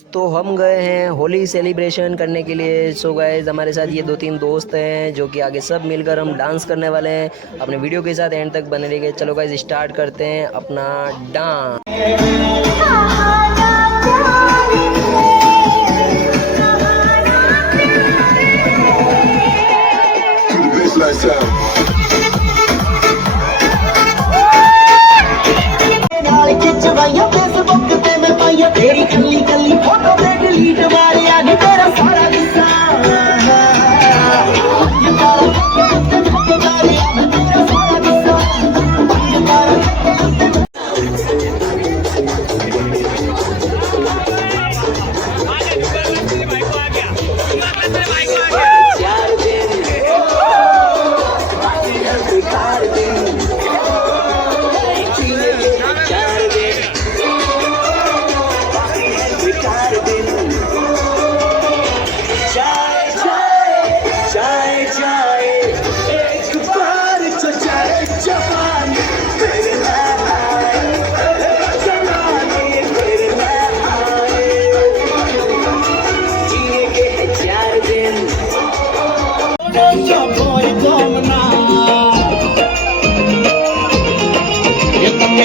तो हम गए हैं होली सेलिब्रेशन करने के लिए। सो गाइस हमारे साथ ये 2-3 दोस्त हैं जो कि आगे सब मिलकर हम डांस करने वाले हैं। अपने वीडियो के साथ एंड तक बने रहिए। चलो गाइस स्टार्ट करते हैं अपना डांस। तेरी कल्ली कल्ली फोटो पे डिलीट मारिया नी तेरा सारा गुस्सा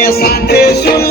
Sandesh